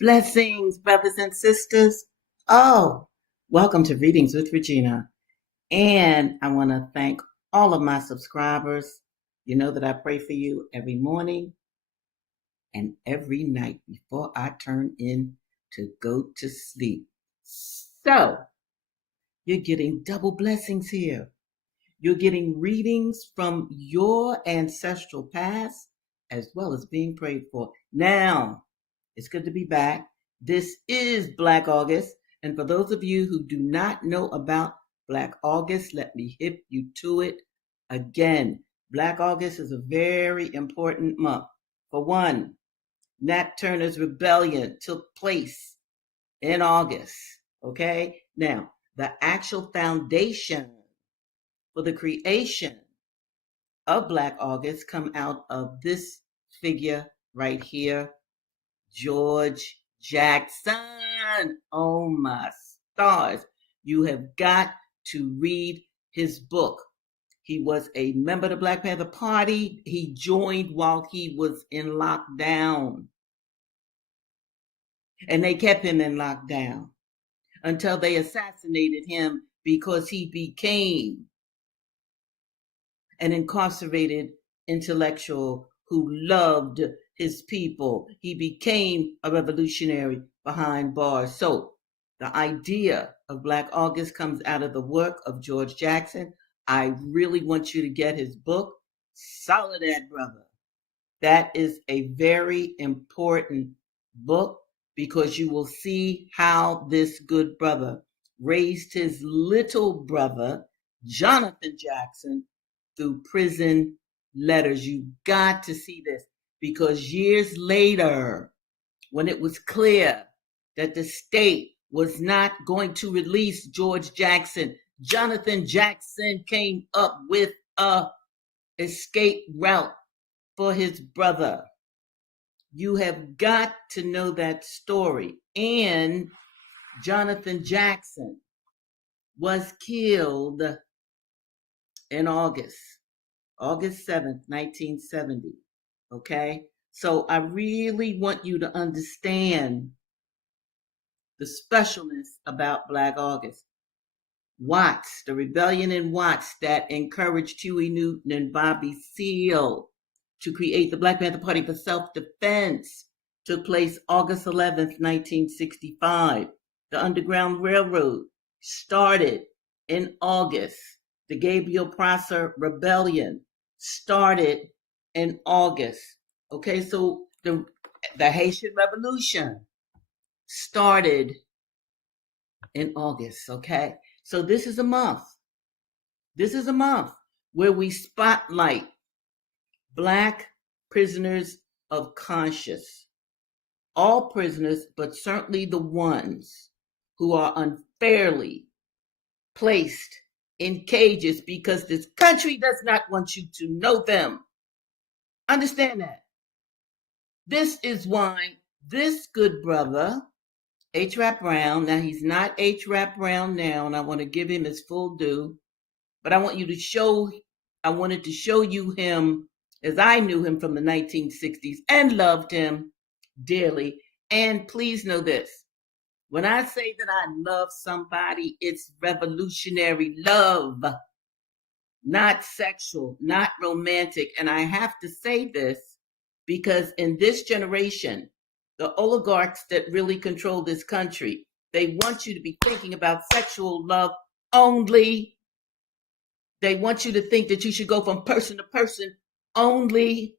Blessings, brothers and sisters. Oh, welcome to Readings with Regina. And I want to thank all of my subscribers. You know that I pray for you every morning and every night before I turn in to go to sleep. So, you're getting double blessings here. You're getting readings from your ancestral past as well as being prayed for. Now, it's good to be back. This is Black August. And for those of you who do not know about Black August, let me hip you to it again. Black August is a very important month. For one, Nat Turner's rebellion took place in August. Okay? Now, the actual foundation for the creation of Black August come out of this figure right here, George Jackson. Oh my stars. You have got to read his book. He was a member of the Black Panther Party. He joined while he was in lockdown. And they kept him in lockdown until they assassinated him because he became an incarcerated intellectual who loved his people. He became a revolutionary behind bars. So the idea of Black August comes out of the work of George Jackson. I really want you to get his book, Soledad Brother. That is a very important book because you will see how this good brother raised his little brother, Jonathan Jackson, through prison letters. You got to see this because years later, when it was clear that the state was not going to release George Jackson, Jonathan Jackson came up with a escape route for his brother. You have got to know that story. And Jonathan Jackson was killed in August 7th, 1970. Okay? So I really want you to understand the specialness about Black August. Watts, the rebellion in Watts that encouraged Huey Newton and Bobby Seale to create the Black Panther Party for self-defense took place August 11th, 1965. The Underground Railroad started in August. The Gabriel Prosser Rebellion started in August. Okay, so the Haitian Revolution started in August. Okay, so this is a month. This is a month where we spotlight Black prisoners of conscience. All prisoners, but certainly the ones who are unfairly placed in cages because this country does not want you to know them. Understand that. This is why this good brother, H. Rap Brown, now he's not H. Rap Brown now, and I want to give him his full due, but I wanted to show you him as I knew him from the 1960s and loved him dearly. And please know this. When I say that I love somebody, it's revolutionary love, not sexual, not romantic. And I have to say this because in this generation, the oligarchs that really control this country, they want you to be thinking about sexual love only. They want you to think that you should go from person to person only.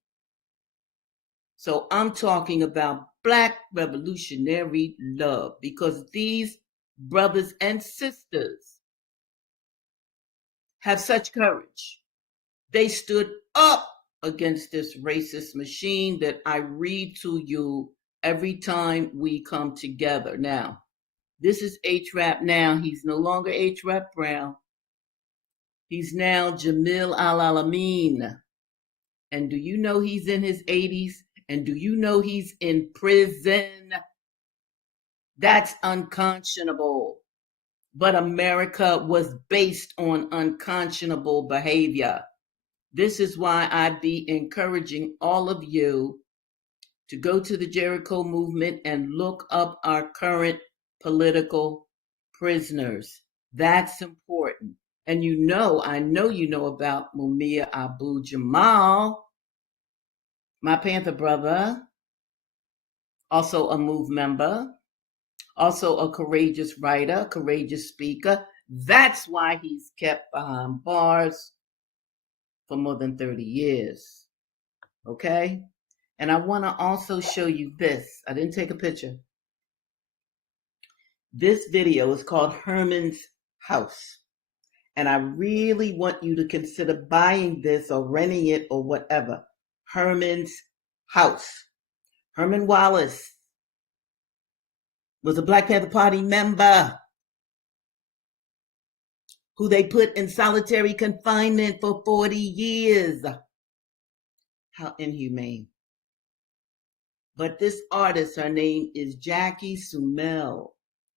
So I'm talking about Black revolutionary love because these brothers and sisters have such courage. They stood up against this racist machine that I read to you every time we come together. Now, this is H. Rap now. He's no longer H. Rap Brown. He's now Jamil Al-Alamin. And do you know he's in his 80s? And do you know he's in prison? That's unconscionable. But America was based on unconscionable behavior. This is why I'd be encouraging all of you to go to the Jericho movement and look up our current political prisoners. That's important. And I know you know about Mumia Abu Jamal, my Panther brother, also a MOVE member, also a courageous writer, courageous speaker. That's why he's kept behind bars for more than 30 years. Okay? And I want to also show you this. I didn't take a picture. This video is called Herman's House. And I really want you to consider buying this or renting it or whatever. Herman's House. Herman Wallace was a Black Panther Party member who they put in solitary confinement for 40 years. How inhumane. But this artist, her name is Jackie Sumel.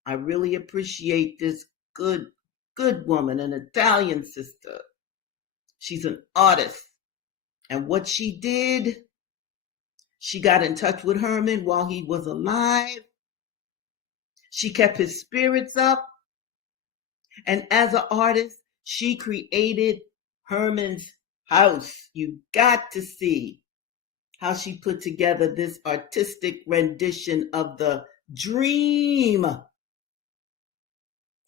I really appreciate this good woman, an Italian sister. She's an artist. And what she did, she got in touch with Herman while he was alive. She kept his spirits up. And as an artist, she created Herman's House. You got to see how she put together this artistic rendition of the dream of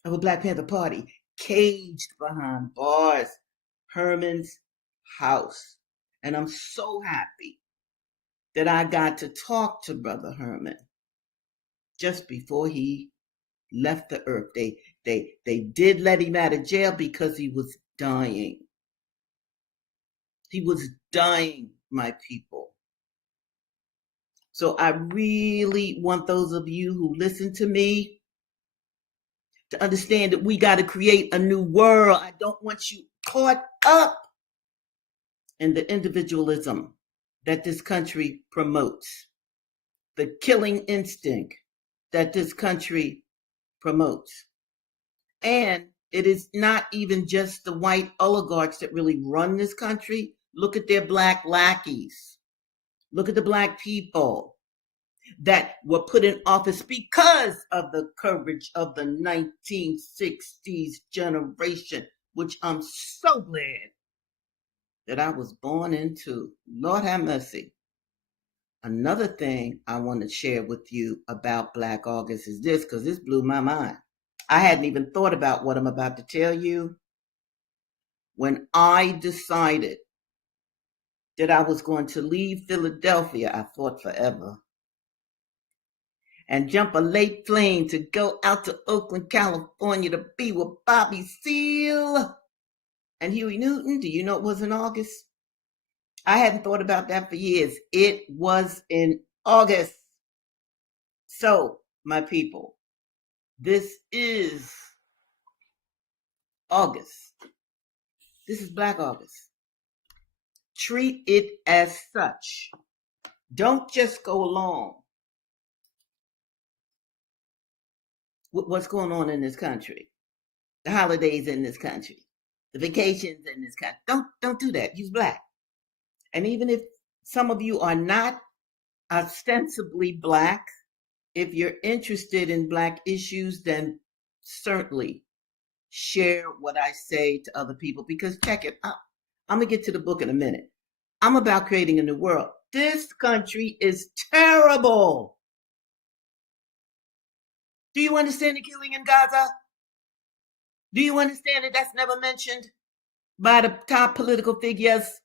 a Black Panther Party, caged behind bars, Herman's House. And I'm so happy that I got to talk to Brother Herman just before he left the earth. They did let him out of jail because he was dying. He was dying, my people. So I really want those of you who listen to me to understand that we got to create a new world. I don't want you caught up in the individualism that this country promotes, the killing instinct that this country promotes. And it is not even just the white oligarchs that really run this country. Look at their Black lackeys. Look at the Black people that were put in office because of the courage of the 1960s generation, which I'm so glad that I was born into. Lord have mercy. Another thing I want to share with you about Black August is this, because this blew my mind. I hadn't even thought about what I'm about to tell you. When I decided that I was going to leave Philadelphia, I thought forever, and jump a late plane to go out to Oakland, California to be with Bobby Seale and Huey Newton. Do you know it was in August? I hadn't thought about that for years. It was in August. So, my people, this is August. This is Black August. Treat it as such. Don't just go along with what's going on in this country, the holidays in this country, the vacations in this country. Don't do that. You're Black. And even if some of you are not ostensibly Black, if you're interested in Black issues, then certainly share what I say to other people, because check it out. I'm going to get to the book in a minute. I'm about creating a new world. This country is terrible. Do you understand the killing in Gaza? Do you understand that that's never mentioned by the top political figures?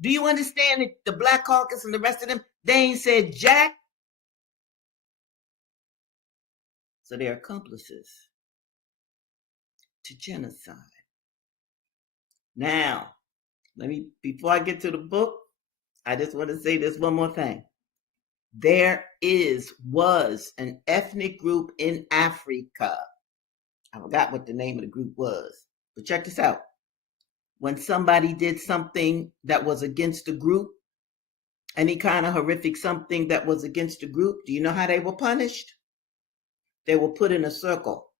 Do you understand that the Black Caucus and the rest of them, they ain't said jack? So they're accomplices to genocide. Now, before I get to the book, I just want to say this one more thing. There was an ethnic group in Africa. I forgot what the name of the group was, but check this out. When somebody did something that was against the group, any kind of horrific something that was against the group, do you know how they were punished? They were put in a circle,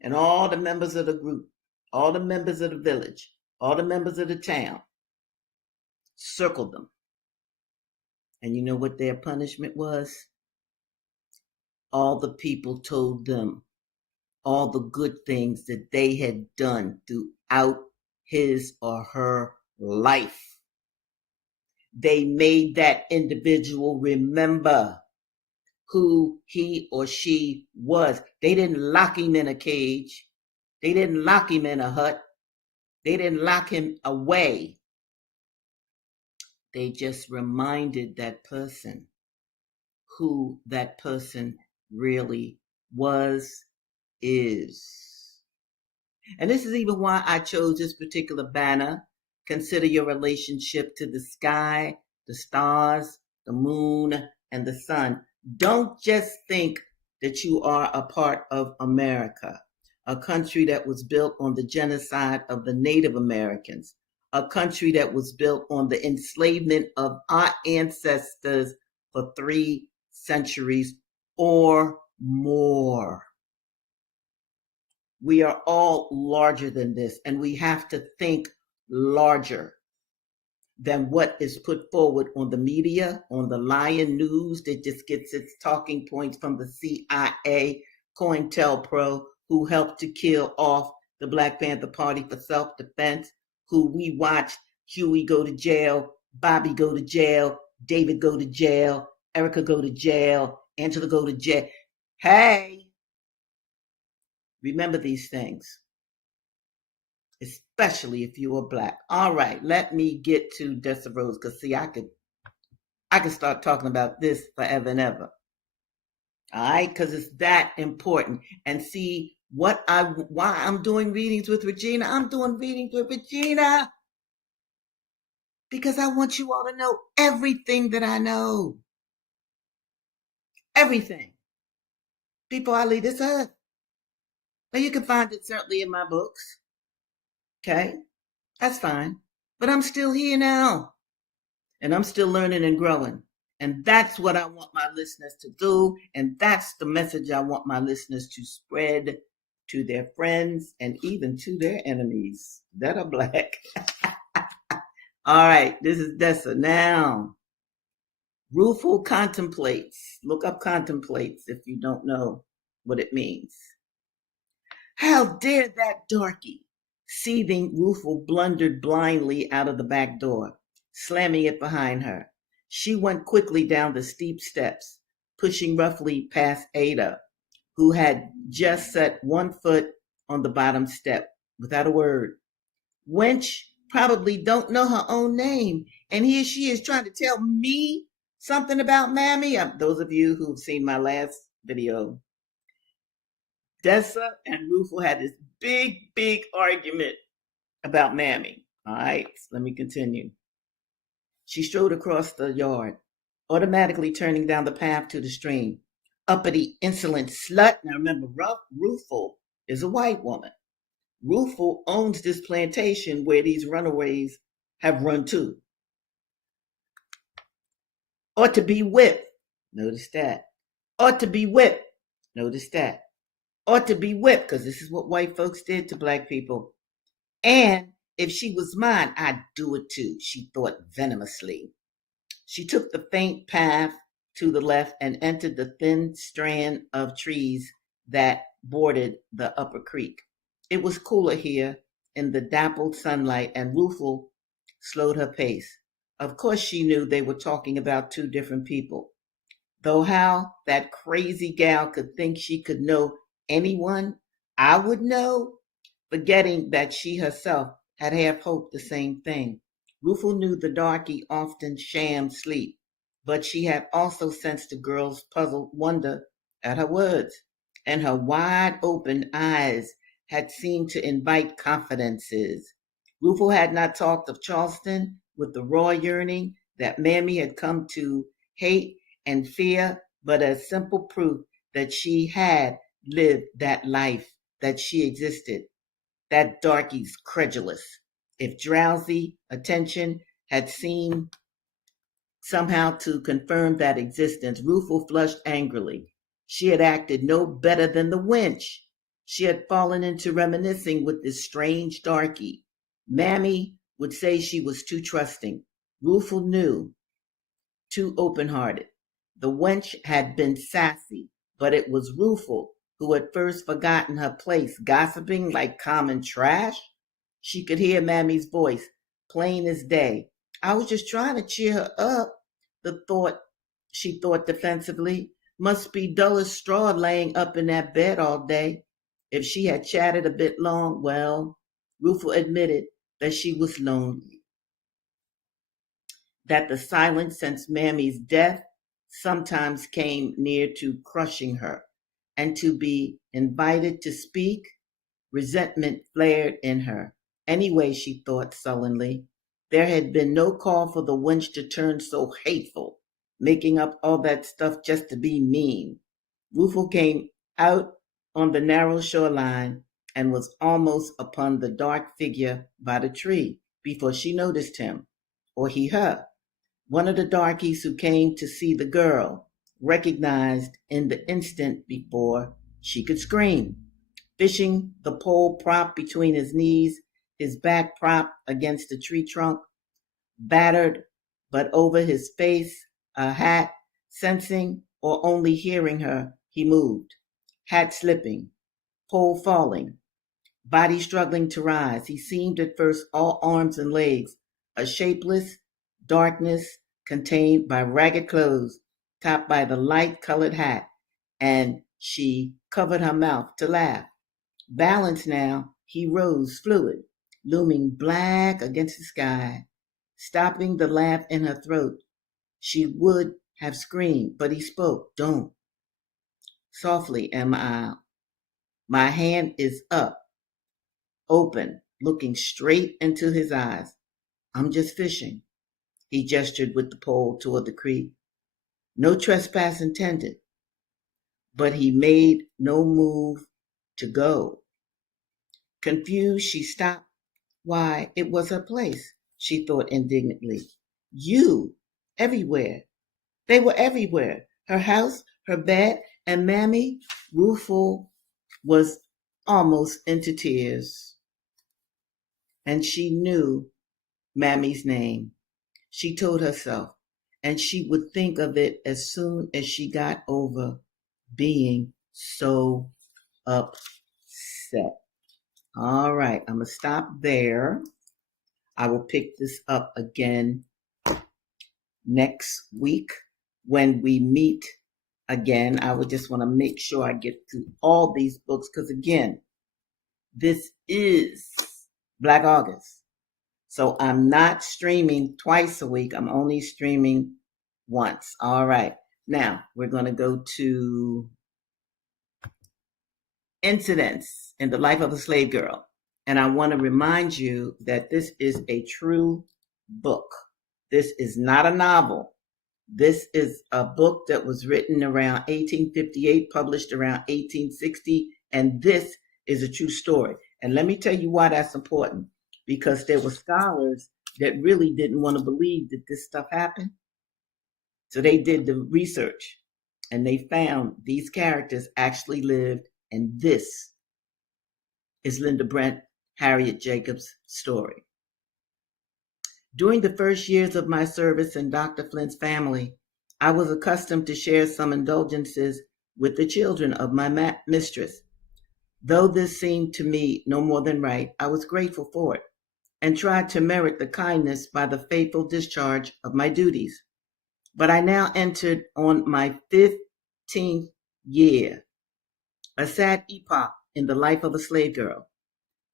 and all the members of the group, all the members of the village, all the members of the town circled them. And you know what their punishment was? All the people told them all the good things that they had done throughout his or her life. They made that individual remember who he or she was. They didn't lock him in a cage. They didn't lock him in a hut. They didn't lock him away. They just reminded that person who that person really was, is. And this is even why I chose this particular banner. Consider your relationship to the sky, the stars, the moon, and the sun. Don't just think that you are a part of America, a country that was built on the genocide of the Native Americans, a country that was built on the enslavement of our ancestors for 3 centuries or more. We are all larger than this, and we have to think larger than what is put forward on the media, on the lying news that just gets its talking points from the CIA, COINTELPRO, who helped to kill off the Black Panther Party for self-defense, who we watched Huey go to jail, Bobby go to jail, David go to jail, Erica go to jail, Angela go to jail. Hey, remember these things, especially if you are Black. All right, let me get to Dessa Rose, because see, I could start talking about this forever and ever. All right, because it's that important. And see why I'm doing readings with Regina. I'm doing readings with Regina because I want you all to know everything that I know. Everything. Before I leave this earth. Now you can find it certainly in my books. Okay, that's fine. But I'm still here now. And I'm still learning and growing. And that's what I want my listeners to do. And that's the message I want my listeners to spread to their friends and even to their enemies that are Black. All right, this is Dessa. Now, Rufel contemplates. Look up contemplates if you don't know what it means. How dare that darky? Seething, Rufel blundered blindly out of the back door, slamming it behind her. She went quickly down the steep steps, pushing roughly past Ada, who had just set one foot on the bottom step, without a word. Wench probably don't know her own name, and here she is trying to tell me something about Mammy. Those of you who've seen my last video, Dessa and Rufel had this big argument about Mammy. All right, let me continue. She strode across the yard, automatically turning down the path to the stream. Uppity, insolent slut. Now remember, Rufel is a white woman. Rufel owns this plantation where these runaways have run to. Ought to be whipped. Notice that. Ought to be whipped. Notice that. Ought to be whipped, because this is what white folks did to Black people. And if she was mine, I'd do it too, she thought venomously. She took the faint path to the left and entered the thin strand of trees that bordered the upper creek. It was cooler here in the dappled sunlight, and Rufel slowed her pace. Of course she knew they were talking about 2 different people. Though how that crazy gal could think she could know anyone I would know, forgetting that she herself had half hoped the same thing. Rufel knew the darky often shammed sleep, but she had also sensed the girl's puzzled wonder at her words, and her wide-open eyes had seemed to invite confidences. Rufel had not talked of Charleston with the raw yearning that Mammy had come to hate and fear, but as simple proof that she had lived that life, that she existed. That darky's credulous. If drowsy attention had seemed somehow to confirm that existence, Rufel flushed angrily. She had acted no better than the wench. She had fallen into reminiscing with this strange darky. Mammy would say she was too trusting. Rufel knew too open-hearted. The wench had been sassy, but it was Rufel who had first forgotten her place, gossiping like common trash. She could hear Mammy's voice, plain as day. I was just trying to cheer her up, she thought defensively. Must be dull as straw laying up in that bed all day. If she had chatted a bit long, well, Rufel admitted that she was lonely, that the silence since Mammy's death sometimes came near to crushing her, and to be invited to speak, resentment flared in her. Anyway, she thought sullenly, there had been no call for the wench to turn so hateful, making up all that stuff just to be mean. Rufel came out on the narrow shoreline and was almost upon the dark figure by the tree before she noticed him, or he her. One of the darkies who came to see the girl, recognized in the instant before she could scream. Fishing the pole prop between his knees, his back propped against the tree trunk, battered but over his face a hat, sensing or only hearing her, he moved. Hat slipping, pole falling, body struggling to rise. He seemed at first all arms and legs, a shapeless darkness contained by ragged clothes, topped by the light-colored hat, and she covered her mouth to laugh. Balanced now, he rose fluid, looming black against the sky, stopping the laugh in her throat. She would have screamed, but he spoke. Don't. Softly, am I. My hand is up, open, looking straight into his eyes. I'm just fishing. He gestured with the pole toward the creek. No trespass intended. But he made no move to go. Confused, she stopped. Why, it was her place, she thought indignantly. You, everywhere. They were everywhere. Her house, her bed, and Mammy. Rufel was almost into tears. And she knew Mammy's name. She told herself, and she would think of it as soon as she got over being so upset. All right, I'm going to stop there. I will pick this up again next week when we meet again. I would just want to make sure I get through all these books because, again, this is Black August. So I'm not streaming twice a week. I'm only streaming once. All right. Now we're going to go to Incidents in the Life of a Slave Girl. And I want to remind you that this is a true book. This is not a novel. This is a book that was written around 1858, published around 1860, and this is a true story. And let me tell you why that's important. Because there were scholars that really didn't want to believe that this stuff happened. So they did the research and they found these characters actually lived, and this is Linda Brent, Harriet Jacobs' story. During the first years of my service in Dr. Flint's family, I was accustomed to share some indulgences with the children of my mistress. Though this seemed to me no more than right, I was grateful for it and tried to merit the kindness by the faithful discharge of my duties. But I now entered on my 15th year, a sad epoch in the life of a slave girl.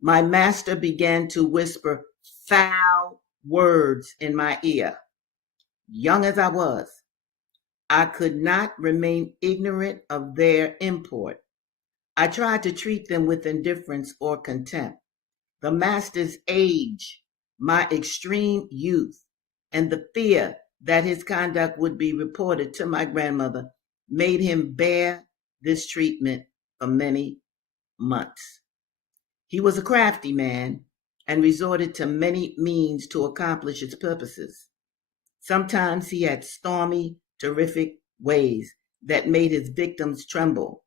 My master began to whisper foul words in my ear. Young as I was, I could not remain ignorant of their import. I tried to treat them with indifference or contempt. The master's age, my extreme youth, and the fear that his conduct would be reported to my grandmother made him bear this treatment for many months. He was a crafty man and resorted to many means to accomplish his purposes. Sometimes he had stormy, terrific ways that made his victims tremble.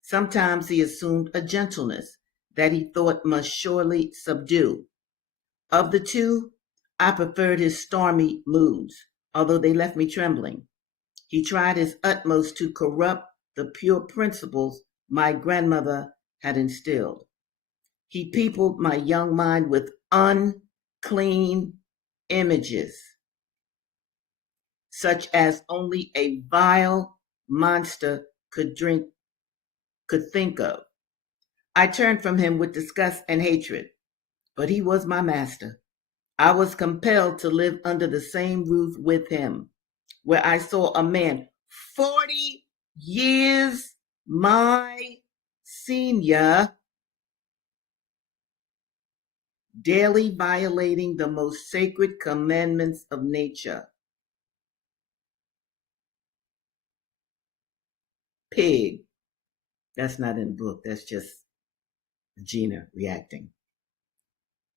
Sometimes he assumed a gentleness that he thought must surely subdue. Of the two, I preferred his stormy moods, although they left me trembling. He tried his utmost to corrupt the pure principles my grandmother had instilled. He peopled my young mind with unclean images, such as only a vile monster could think of. I turned from him with disgust and hatred, but he was my master. I was compelled to live under the same roof with him, where I saw a man 40 years my senior daily violating the most sacred commandments of nature. Pig. That's not in the book. That's just Gina reacting.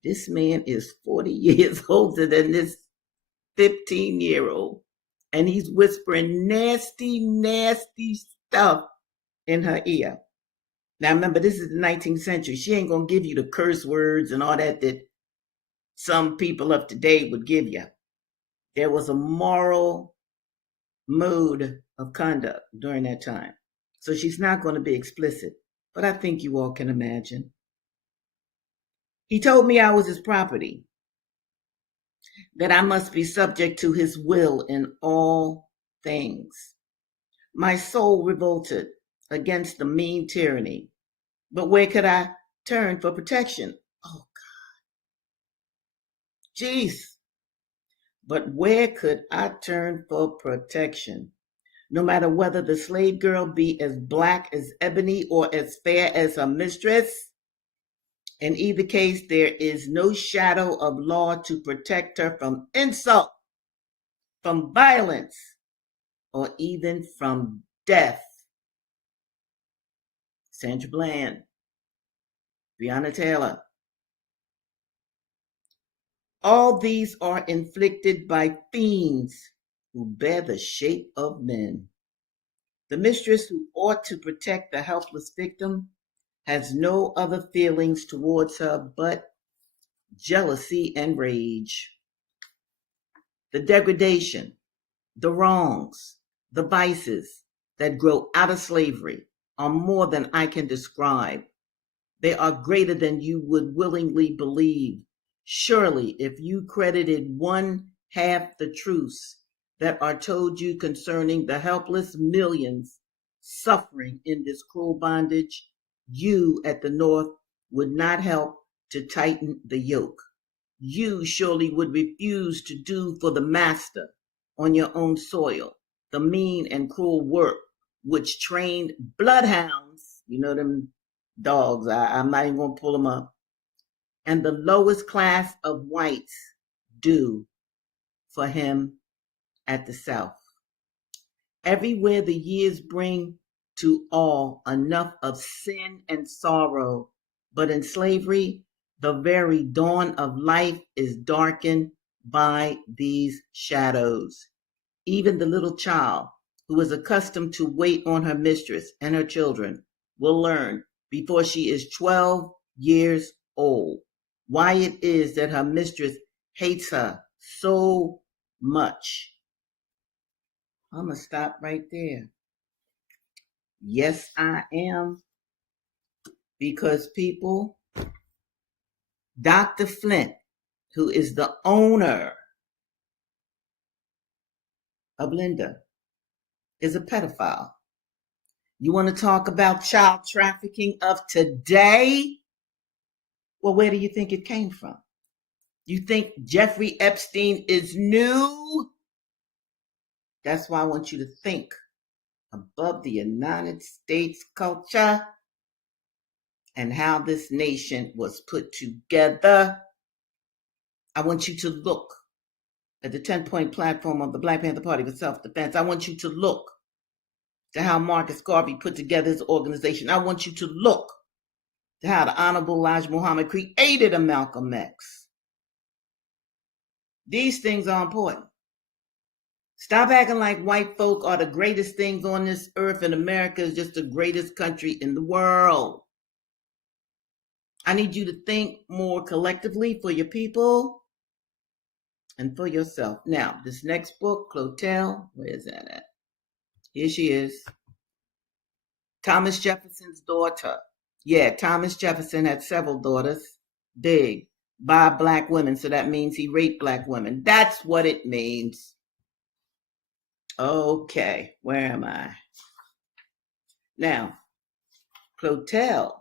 This man is 40 years older than this 15-year-old, and he's whispering nasty, nasty stuff in her ear. Now remember, this is the 19th century. She ain't going to give you the curse words and all that some people of today would give you. There was a moral mood of conduct during that time. So she's not going to be explicit, but I think you all can imagine. He told me I was his property, that I must be subject to his will in all things. My soul revolted against the mean tyranny, but where could I turn for protection? Oh, God. Jeez. But where could I turn for protection? No matter whether the slave girl be as black as ebony or as fair as her mistress, in either case, there is no shadow of law to protect her from insult, from violence, or even from death. Sandra Bland, Breonna Taylor. All these are inflicted by fiends who bear the shape of men. The mistress who ought to protect the helpless victim has no other feelings towards her but jealousy and rage. The degradation, the wrongs, the vices that grow out of slavery are more than I can describe. They are greater than you would willingly believe. Surely, if you credited one half the truths that are told you concerning the helpless millions suffering in this cruel bondage, you at the North would not help to tighten the yoke. You surely would refuse to do for the master on your own soil the mean and cruel work which trained bloodhounds, you know them dogs, I'm not even going to pull them up, and the lowest class of whites do for him at the South. Everywhere the years bring to all enough of sin and sorrow, but in slavery, the very dawn of life is darkened by these shadows. Even the little child who is accustomed to wait on her mistress and her children will learn before she is 12 years old why it is that her mistress hates her so much. I'm going to stop right there. Yes, I am. Because people, Dr. Flint, who is the owner of Linda, is a pedophile. You want to talk about child trafficking of today? Well, where do you think it came from? You think Jeffrey Epstein is new? That's why I want you to think above the United States culture and how this nation was put together. I want you to look at the 10-point platform of the Black Panther Party for Self-Defense. I want you to look to how Marcus Garvey put together his organization. I want you to look to how the Honorable Elijah Muhammad created a Malcolm X. These things are important. Stop acting like white folk are the greatest things on this earth and America is just the greatest country in the world. I need you to think more collectively for your people and for yourself. Now, this next book, Clotel, where is that at? Here she is. Thomas Jefferson's daughter. Yeah, Thomas Jefferson had several daughters. Dig. By black women, so that means he raped black women. That's what it means. Okay, where am I? Now, Clotel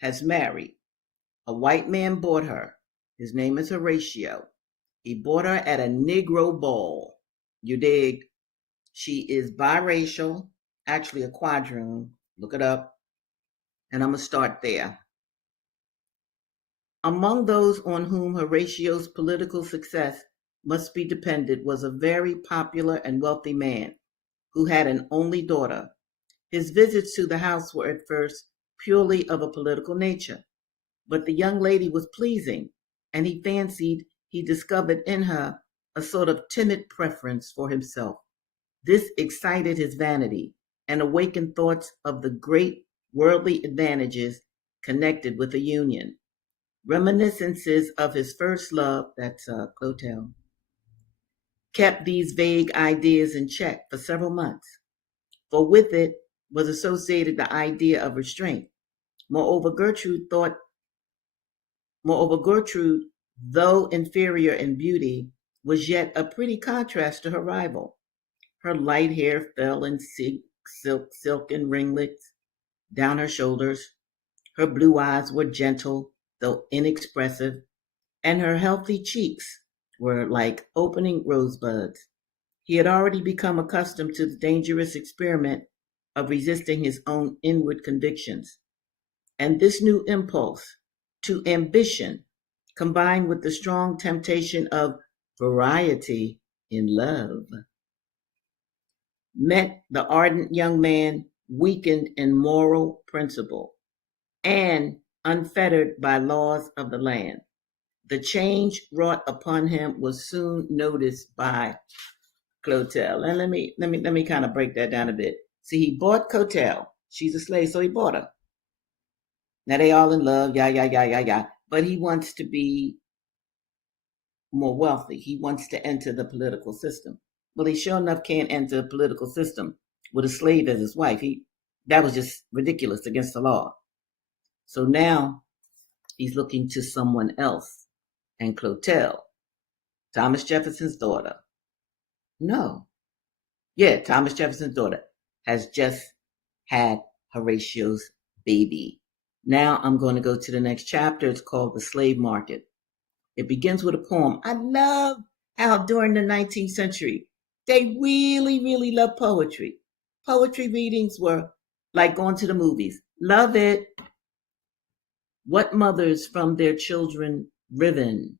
has married. A white man bought her. His name is Horatio. He bought her at a Negro ball. You dig? She is biracial, actually a quadroon. Look it up. And I'm going to start there. Among those on whom Horatio's political success must be depended was a very popular and wealthy man who had an only daughter. His visits to the house were at first purely of a political nature, but the young lady was pleasing, and he fancied he discovered in her a sort of timid preference for himself. This excited his vanity and awakened thoughts of the great worldly advantages connected with a union. Reminiscences of his first love, that's Clotel, kept these vague ideas in check for several months, for with it was associated the idea of restraint. Moreover, Gertrude, though inferior in beauty, was yet a pretty contrast to her rival. Her light hair fell in silken ringlets down her shoulders. Her blue eyes were gentle, though inexpressive, and her healthy cheeks were like opening rosebuds. He had already become accustomed to the dangerous experiment of resisting his own inward convictions. And this new impulse to ambition, combined with the strong temptation of variety in love, met the ardent young man weakened in moral principle and unfettered by laws of the land. The change wrought upon him was soon noticed by Clotel. And let me kind of break that down a bit. See, he bought Clotel. She's a slave, so he bought her. Now they all in love, yeah. But he wants to be more wealthy. He wants to enter the political system. Well, he sure enough can't enter the political system with a slave as his wife. That was just ridiculous against the law. So now he's looking to someone else. And Clotel, Thomas Jefferson's daughter. No. Yeah, Thomas Jefferson's daughter has just had Horatio's baby. Now I'm going to go to the next chapter. It's called The Slave Market. It begins with a poem. I love how during the 19th century, they really, really loved poetry. Poetry readings were like going to the movies. Love it. What mothers from their children riven?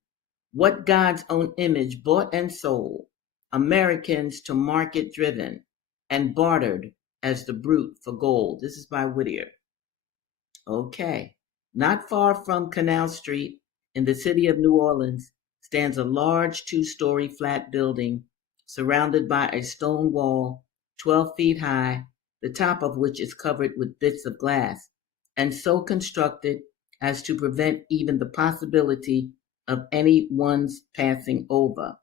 What God's own image bought and sold? Americans to market driven and bartered as the brute for gold. This is by Whittier. Okay. Not far from Canal Street in the city of New Orleans stands a large 2-story flat building surrounded by a stone wall 12 feet high, the top of which is covered with bits of glass, and so constructed as to prevent even the possibility of anyone's passing over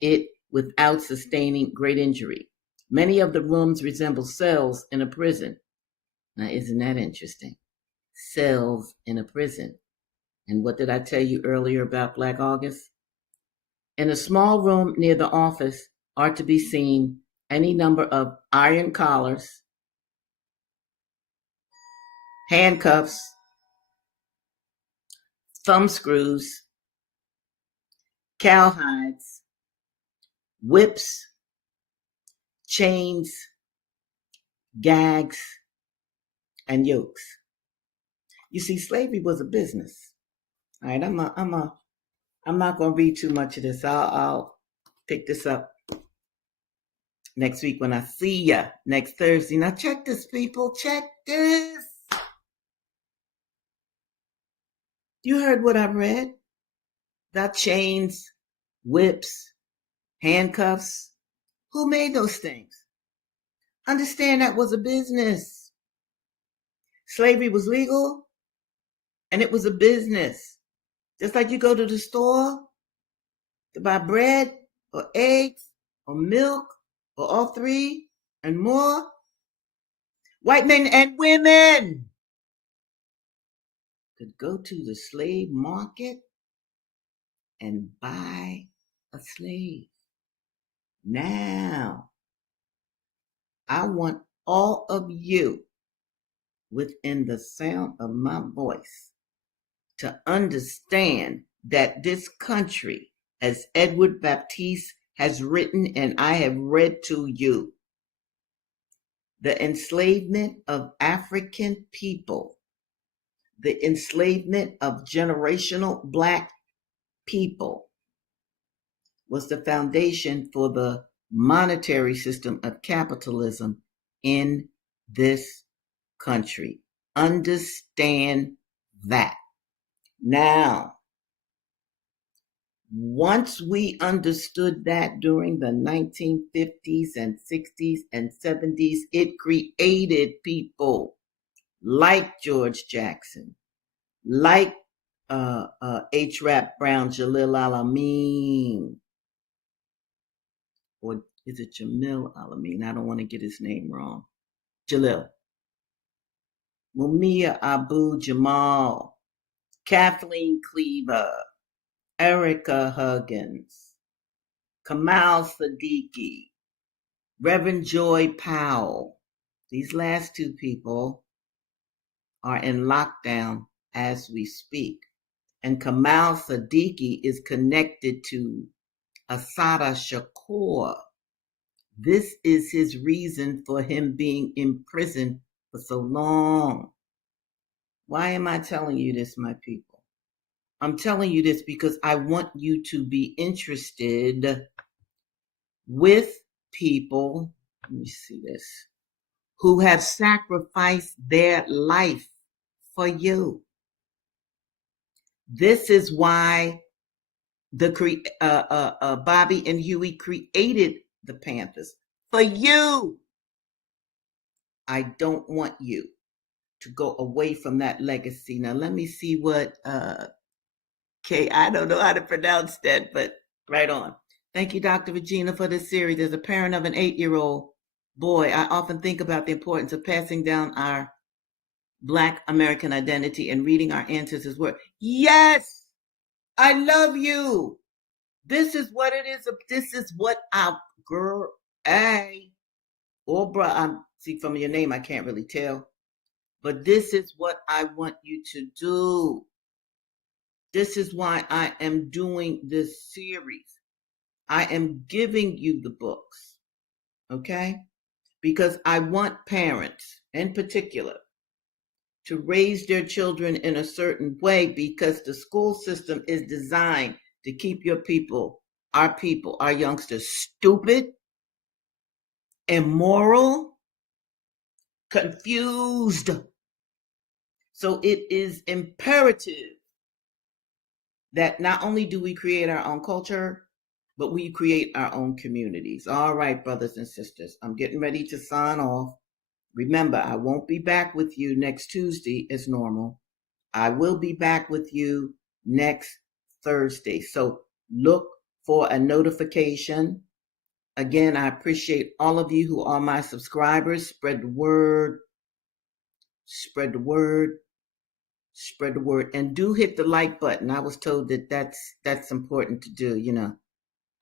it without sustaining great injury. Many of the rooms resemble cells in a prison. Now, isn't that interesting? Cells in a prison. And what did I tell you earlier about Black August? In a small room near the office are to be seen any number of iron collars, handcuffs, thumb screws, cowhides, whips, chains, gags, and yokes. You see, slavery was a business. All right, I'm not going to read too much of this. I'll pick this up next week when I see ya next Thursday. Now check this, people. Check this. You heard what I read? Got chains, whips, handcuffs. Who made those things? Understand that was a business. Slavery was legal and it was a business. Just like you go to the store to buy bread or eggs or milk or all three and more. White men and women could go to the slave market and buy a slave. Now, I want all of you within the sound of my voice to understand that this country, as Edward Baptiste has written and I have read to you, the enslavement of African people, the enslavement of generational Black people was the foundation for the monetary system of capitalism in this country. Understand that. Now, once we understood that during the 1950s and 60s and 70s, it created people like George Jackson, like H. Rap Brown, Jalil Alamein, or is it Jamil Alamein? I don't want to get his name wrong. Jalil. Mumia Abu Jamal, Kathleen Cleaver, Erica Huggins, Kamal Siddiqui, Reverend Joy Powell. These last two people are in lockdown as we speak. And Kamal Siddiqui is connected to Assata Shakur. This is his reason for him being in prison for so long. Why am I telling you this, my people? I'm telling you this because I want you to be interested with people, let me see this, who have sacrificed their life for you. This is why Bobby and Huey created the Panthers for you. I don't want you to go away from that legacy. Now let me see what I don't know how to pronounce that, but right on. Thank you, Dr. Regina, for this series. As a parent of an 8-year-old boy, I often think about the importance of passing down our Black American identity and reading our ancestors' work. Yes, I love you. This is what it is. This is what our girl, or bruh, see from your name, I can't really tell. But this is what I want you to do. This is why I am doing this series. I am giving you the books, okay? Because I want parents in particular to raise their children in a certain way because the school system is designed to keep your people, our youngsters, stupid, immoral, confused. So it is imperative that not only do we create our own culture, but we create our own communities. All right, brothers and sisters, I'm getting ready to sign off. Remember, I won't be back with you next Tuesday as normal. I will be back with you next Thursday. So look for a notification. Again, I appreciate all of you who are my subscribers. Spread the word. Spread the word. Spread the word. And do hit the like button. I was told that that's important to do. You know,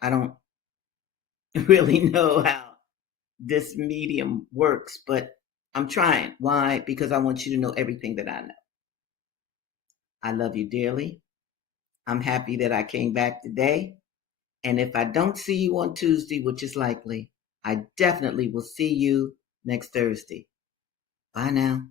I don't really know how this medium works, but I'm trying. Why? Because I want you to know everything that I know. I love you dearly. I'm happy that I came back today. And if I don't see you on Tuesday, which is likely, I definitely will see you next Thursday. Bye now.